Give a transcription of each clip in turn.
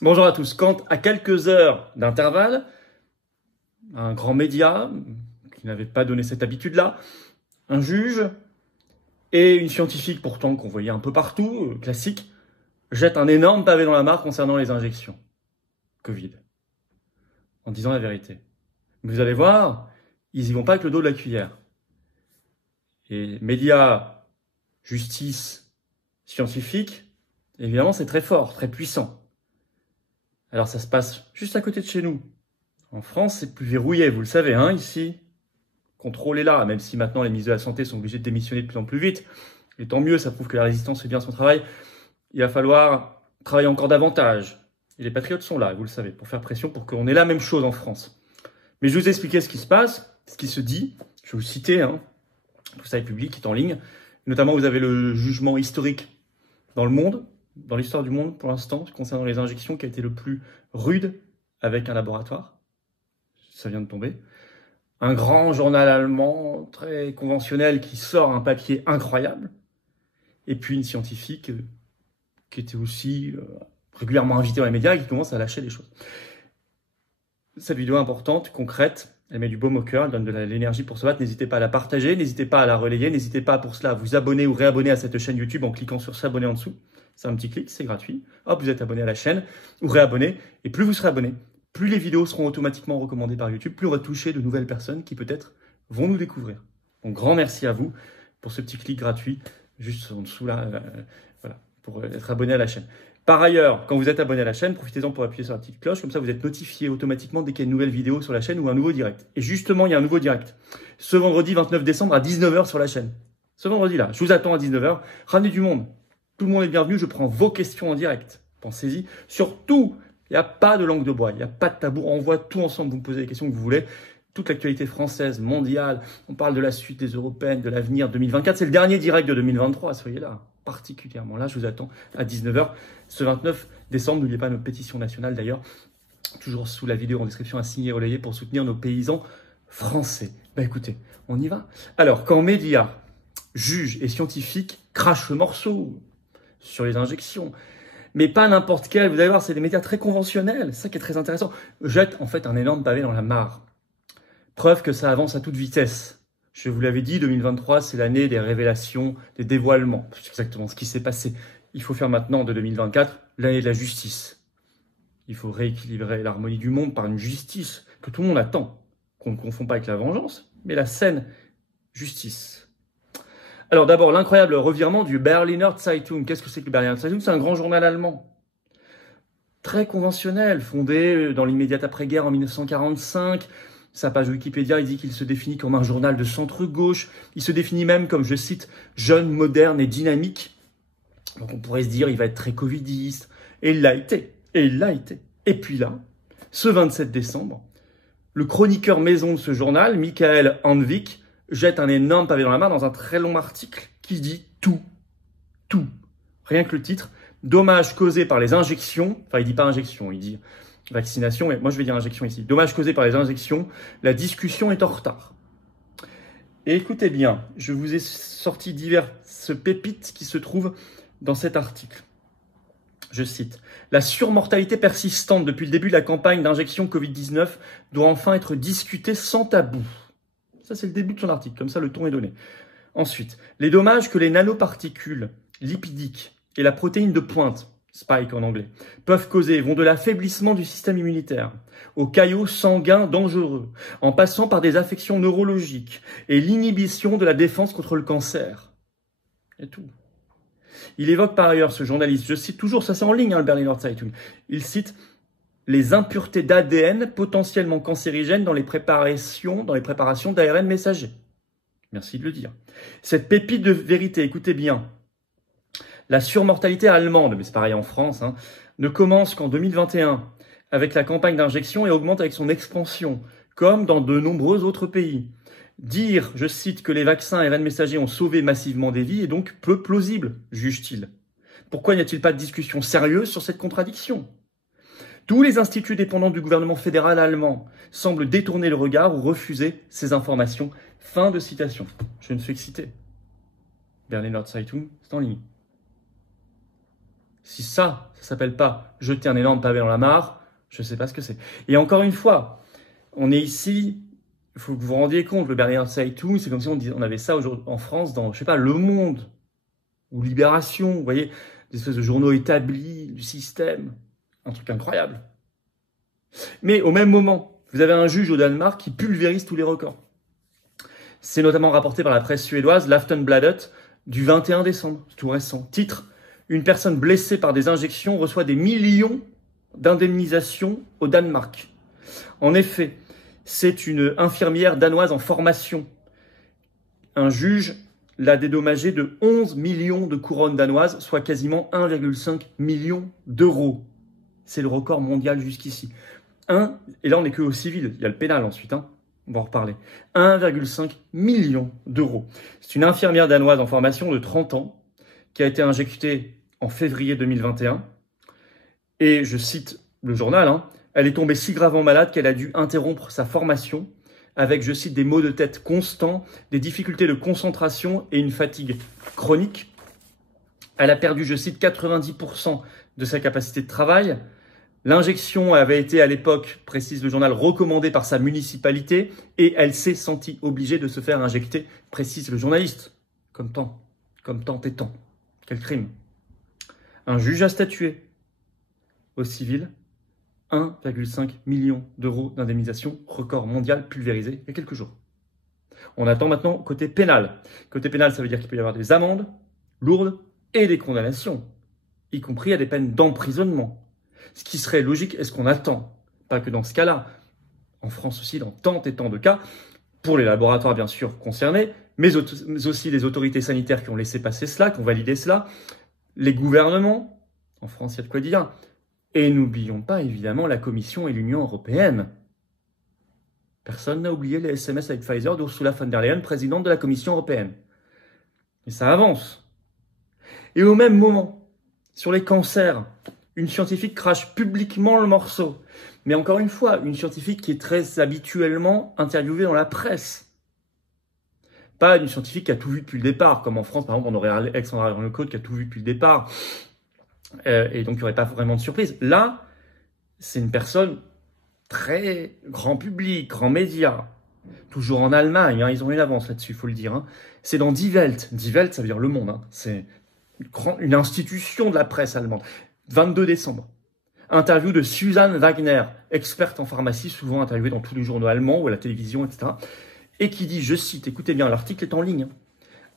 Bonjour à tous. Quand, à quelques heures d'intervalle, un grand média, qui n'avait pas donné cette habitude-là, un juge et une scientifique pourtant qu'on voyait un peu partout, classique, jettent un énorme pavé dans la mare concernant les injections Covid, en disant la vérité. Mais vous allez voir, ils y vont pas avec le dos de la cuillère. Et médias, justice, scientifique, évidemment c'est très fort, très puissant. Alors ça se passe juste à côté de chez nous. En France, c'est plus verrouillé, vous le savez, hein, ici. Contrôle est là, même si maintenant les ministres de la Santé sont obligés de démissionner de plus en plus vite. Et tant mieux, ça prouve que la résistance fait bien son travail. Il va falloir travailler encore davantage. Et les patriotes sont là, vous le savez, pour faire pression, pour qu'on ait la même chose en France. Mais je vais vous expliquer ce qui se passe, ce qui se dit. Je vais vous citer, hein. Tout ça est public, est en ligne. Notamment, vous avez le jugement historique dans le monde, dans l'histoire du monde pour l'instant, concernant les injections, qui a été le plus rude avec un laboratoire. Ça vient de tomber. Un grand journal allemand, très conventionnel, qui sort un papier incroyable. Et puis une scientifique qui était aussi régulièrement invitée dans les médias et qui commence à lâcher des choses. Cette vidéo importante, concrète, elle met du baume au cœur, elle donne de l'énergie pour se battre. N'hésitez pas à la partager, n'hésitez pas à la relayer, n'hésitez pas pour cela à vous abonner ou réabonner à cette chaîne YouTube en cliquant sur s'abonner en dessous. C'est un petit clic, c'est gratuit. Hop, vous êtes abonné à la chaîne ou réabonné. Et plus vous serez abonné, plus les vidéos seront automatiquement recommandées par YouTube, plus on va toucher de nouvelles personnes qui peut-être vont nous découvrir. Donc grand merci à vous pour ce petit clic gratuit, juste en dessous là, voilà, pour être abonné à la chaîne. Par ailleurs, quand vous êtes abonné à la chaîne, profitez-en pour appuyer sur la petite cloche, comme ça vous êtes notifié automatiquement dès qu'il y a une nouvelle vidéo sur la chaîne ou un nouveau direct. Et justement, il y a un nouveau direct. Ce vendredi 29 décembre à 19h sur la chaîne. Ce vendredi-là, je vous attends à 19h. Ramenez du monde. Tout le monde est bienvenu, je prends vos questions en direct. Pensez-y. Surtout, il n'y a pas de langue de bois, il n'y a pas de tabou. On voit tout ensemble, vous me posez les questions que vous voulez. Toute l'actualité française, mondiale, on parle de la suite des européennes, de l'avenir 2024. C'est le dernier direct de 2023, soyez là. Particulièrement là, je vous attends à 19h ce 29 décembre. N'oubliez pas notre pétition nationale d'ailleurs, toujours sous la vidéo en description à signer et relayer pour soutenir nos paysans français. Bah écoutez, on y va. Alors, quand médias, juges et scientifiques crachent le morceau sur les injections, mais pas n'importe quel, vous allez voir, c'est des médias très conventionnels, c'est ça qui est très intéressant, jettent en fait un énorme pavé dans la mare. Preuve que ça avance à toute vitesse. Je vous l'avais dit, 2023, c'est l'année des révélations, des dévoilements. C'est exactement ce qui s'est passé. Il faut faire maintenant de 2024 l'année de la justice. Il faut rééquilibrer l'harmonie du monde par une justice que tout le monde attend, qu'on ne confond pas avec la vengeance, mais la saine justice. Alors d'abord, l'incroyable revirement du Berliner Zeitung. Qu'est-ce que c'est que le Berliner Zeitung? C'est un grand journal allemand. Très conventionnel, fondé dans l'immédiate après-guerre en 1945. Sa page Wikipédia, il dit qu'il se définit comme un journal de centre-gauche. Il se définit même comme, je cite, jeune, moderne et dynamique. Donc on pourrait se dire, il va être très covidiste. Et il l'a été. Et il l'a été. Et puis là, ce 27 décembre, le chroniqueur maison de ce journal, Michael Hanvik, jette un énorme pavé dans la mare dans un très long article qui dit tout. Tout. Rien que le titre. Dommages causés par les injections. Enfin, il dit pas injection, il dit vaccination, mais moi je vais dire injection ici. Dommages causés par les injections, la discussion est en retard. Et écoutez bien, je vous ai sorti diverses pépites qui se trouvent dans cet article. Je cite, « La surmortalité persistante depuis le début de la campagne d'injection Covid-19 doit enfin être discutée sans tabou. » Ça c'est le début de son article, comme ça le ton est donné. Ensuite, les dommages que les nanoparticules lipidiques et la protéine de pointe, spike en anglais, peuvent causer vont de l'affaiblissement du système immunitaire aux caillots sanguins dangereux, en passant par des affections neurologiques et l'inhibition de la défense contre le cancer. Et tout. Il évoque par ailleurs, ce journaliste, je cite toujours, ça c'est en ligne, hein, le Berliner Zeitung, il cite les impuretés d'ADN potentiellement cancérigènes dans les préparations d'ARN messager. Merci de le dire. Cette pépite de vérité, écoutez bien, la surmortalité allemande, mais c'est pareil en France, hein, ne commence qu'en 2021 avec la campagne d'injection et augmente avec son expansion, comme dans de nombreux autres pays. Dire, je cite, que les vaccins ARN messagers ont sauvé massivement des vies est donc peu plausible, juge-t-il. Pourquoi n'y a-t-il pas de discussion sérieuse sur cette contradiction? Tous les instituts dépendants du gouvernement fédéral allemand semblent détourner le regard ou refuser ces informations. Fin de citation. Je ne suis que cité. Berliner Zeitung, c'est en ligne. Si ça s'appelle pas jeter un énorme pavé dans la mare, je ne sais pas ce que c'est. Et encore une fois, on est ici, il faut que vous vous rendiez compte, le Berliner Zeitung, c'est comme si on avait ça aujourd'hui en France dans, je sais pas, Le Monde ou Libération, vous voyez, des espèces de journaux établis du système, un truc incroyable. Mais au même moment, vous avez un juge au Danemark qui pulvérise tous les records. C'est notamment rapporté par la presse suédoise, l'Aftonbladet, du 21 décembre, tout récent. Titre: une personne blessée par des injections reçoit des millions d'indemnisation au Danemark. En effet, c'est une infirmière danoise en formation. Un juge l'a dédommagée de 11 millions de couronnes danoises, soit quasiment 1,5 million d'euros. C'est le record mondial jusqu'ici. Et là on n'est que au civil, il y a le pénal ensuite, on va en reparler. 1,5 million d'euros. C'est une infirmière danoise en formation de 30 ans qui a été injectée en février 2021. Et je cite le journal, elle est tombée si gravement malade qu'elle a dû interrompre sa formation avec, je cite, des maux de tête constants, des difficultés de concentration et une fatigue chronique. Elle a perdu, je cite, 90% de sa capacité de travail. L'injection avait été à l'époque, précise le journal, recommandée par sa municipalité et elle s'est sentie obligée de se faire injecter, précise le journaliste. Comme tant et tant. Quel crime. Un juge a statué. Au civil, 1,5 million d'euros d'indemnisation, record mondial pulvérisé il y a quelques jours. On attend maintenant côté pénal. Côté pénal, ça veut dire qu'il peut y avoir des amendes lourdes et des condamnations, y compris à des peines d'emprisonnement. Ce qui serait logique, est-ce qu'on attend? Pas que dans ce cas-là, en France aussi, dans tant et tant de cas, pour les laboratoires bien sûr concernés, mais aussi les autorités sanitaires qui ont laissé passer cela, qui ont validé cela, les gouvernements, en France il y a de quoi dire, et n'oublions pas évidemment la Commission et l'Union européenne. Personne n'a oublié les SMS avec Pfizer d'Ursula von der Leyen, présidente de la Commission européenne. Et ça avance. Et au même moment, sur les cancers, une scientifique crache publiquement le morceau. Mais encore une fois, une scientifique qui est très habituellement interviewée dans la presse. Pas une scientifique qui a tout vu depuis le départ, comme en France, par exemple, on aurait Alexandra Lecôte qui a tout vu depuis le départ. Et donc, il n'y aurait pas vraiment de surprise. Là, c'est une personne très grand public, grand média. Toujours en Allemagne, ils ont une avance là-dessus, il faut le dire. C'est dans Die Welt. Die Welt, ça veut dire le monde. C'est une institution de la presse allemande. 22 décembre. Interview de Susanne Wagner, experte en pharmacie, souvent interviewée dans tous les journaux allemands ou à la télévision, etc. Et qui dit, je cite, écoutez bien, l'article est en ligne.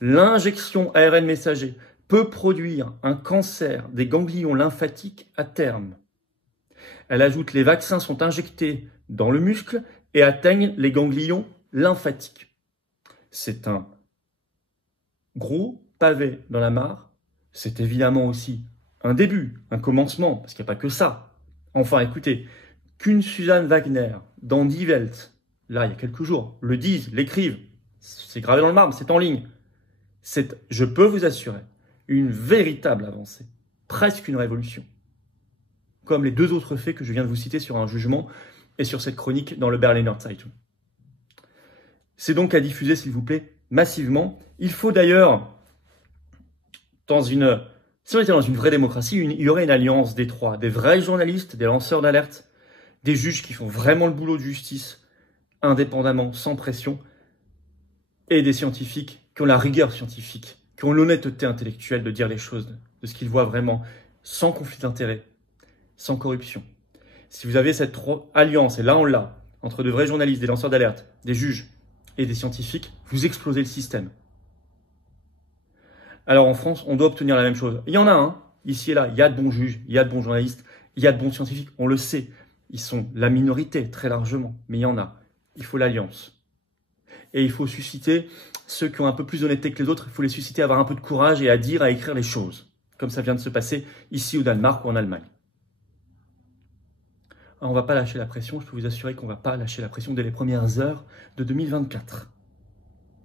L'injection ARN messager peut produire un cancer des ganglions lymphatiques à terme. Elle ajoute, les vaccins sont injectés dans le muscle et atteignent les ganglions lymphatiques. C'est un gros pavé dans la mare. C'est évidemment aussi un début, un commencement, parce qu'il n'y a pas que ça. Enfin, écoutez, qu'une Susanne Wagner, dans Die Welt, là, il y a quelques jours, le disent, l'écrivent, c'est gravé dans le marbre, c'est en ligne. C'est, je peux vous assurer, une véritable avancée, presque une révolution. Comme les deux autres faits que je viens de vous citer sur un jugement et sur cette chronique dans le Berliner Zeitung. C'est donc à diffuser, s'il vous plaît, massivement. Il faut d'ailleurs, si on était dans une vraie démocratie, il y aurait une alliance des trois, des vrais journalistes, des lanceurs d'alerte, des juges qui font vraiment le boulot de justice, indépendamment, sans pression, et des scientifiques qui ont la rigueur scientifique, qui ont l'honnêteté intellectuelle de dire les choses, de ce qu'ils voient vraiment, sans conflit d'intérêts, sans corruption. Si vous avez cette alliance, et là on l'a, entre de vrais journalistes, des lanceurs d'alerte, des juges et des scientifiques, vous explosez le système. Alors en France, on doit obtenir la même chose. Il y en a, ici et là, il y a de bons juges, il y a de bons journalistes, il y a de bons scientifiques, on le sait. Ils sont la minorité, très largement, mais il y en a. Il faut l'alliance. Et il faut susciter ceux qui ont un peu plus d'honnêteté que les autres, il faut les susciter à avoir un peu de courage et à dire, à écrire les choses, comme ça vient de se passer ici au Danemark ou en Allemagne. Alors, on ne va pas lâcher la pression, je peux vous assurer qu'on ne va pas lâcher la pression dès les premières heures de 2024,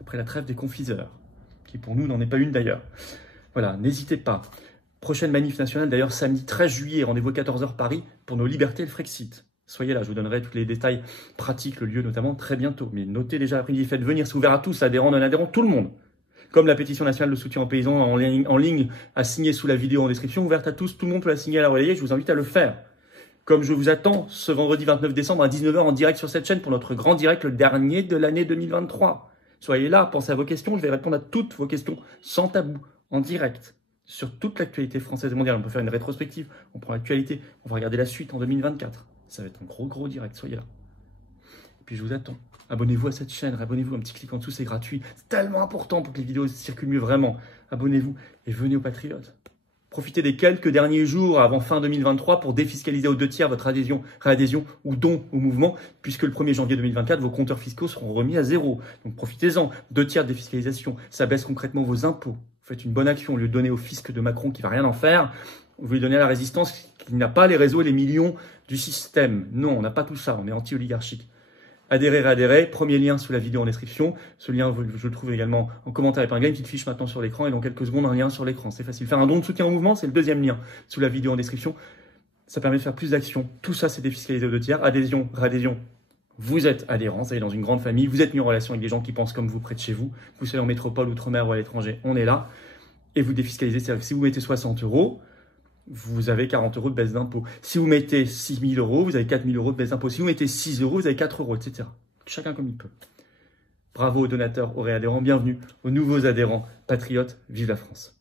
après la trêve des confiseurs, qui pour nous n'en est pas une d'ailleurs. Voilà, n'hésitez pas. Prochaine manif nationale d'ailleurs samedi 13 juillet, rendez-vous à 14h Paris pour nos libertés et le Frexit. Soyez là, je vous donnerai tous les détails pratiques, le lieu notamment très bientôt. Mais notez déjà l'après-midi, faites venir, c'est ouvert à tous, adhérents, non-adhérents, tout le monde. comme la pétition nationale de soutien aux paysans en ligne à signer sous la vidéo en description, ouverte à tous, tout le monde peut la signer à la relayer, je vous invite à le faire. Comme je vous attends ce vendredi 29 décembre à 19h en direct sur cette chaîne pour notre grand direct, le dernier de l'année 2023. Soyez là, pensez à vos questions, je vais répondre à toutes vos questions sans tabou, en direct, sur toute l'actualité française et mondiale. On peut faire une rétrospective, on prend l'actualité, on va regarder la suite en 2024. Ça va être un gros direct, soyez là. Et puis je vous attends. Abonnez-vous à cette chaîne, abonnez-vous, un petit clic en dessous, c'est gratuit. C'est tellement important pour que les vidéos circulent mieux, vraiment. Abonnez-vous et venez aux Patriotes. Profitez des quelques derniers jours avant fin 2023 pour défiscaliser aux 2/3 votre réadhésion ou don au mouvement, puisque le 1er janvier 2024, vos compteurs fiscaux seront remis à 0. Donc profitez-en, 2/3 de défiscalisation, ça baisse concrètement vos impôts. Vous faites une bonne action, au lieu de donner au fisc de Macron qui va rien en faire, vous lui donnez à la résistance qui n'a pas les réseaux et les millions du système. Non, on n'a pas tout ça, on est anti-oligarchique. Adhérez, réadhérez, premier lien sous la vidéo en description. Ce lien, je le trouve également en commentaire épinglé, une petite fiche maintenant sur l'écran et dans quelques secondes, un lien sur l'écran. C'est facile. Faire un don de soutien au mouvement, c'est le deuxième lien sous la vidéo en description. Ça permet de faire plus d'actions. Tout ça, c'est défiscalisé aux 2/3. Adhésion, réadhésion. Vous êtes adhérent, ça y est, dans une grande famille. Vous êtes mis en relation avec des gens qui pensent comme vous près de chez vous. Vous soyez en métropole, outre-mer ou à l'étranger, on est là. Et vous défiscalisez. C'est-à-dire que si vous mettez 60 €, vous avez 40 € de baisse d'impôt. Si vous mettez 6 000 €, vous avez 4 000 € de baisse d'impôt. Si vous mettez 6 €, vous avez 4 €, etc. Chacun comme il peut. Bravo aux donateurs, aux réadhérents, bienvenue aux nouveaux adhérents patriotes, vive la France.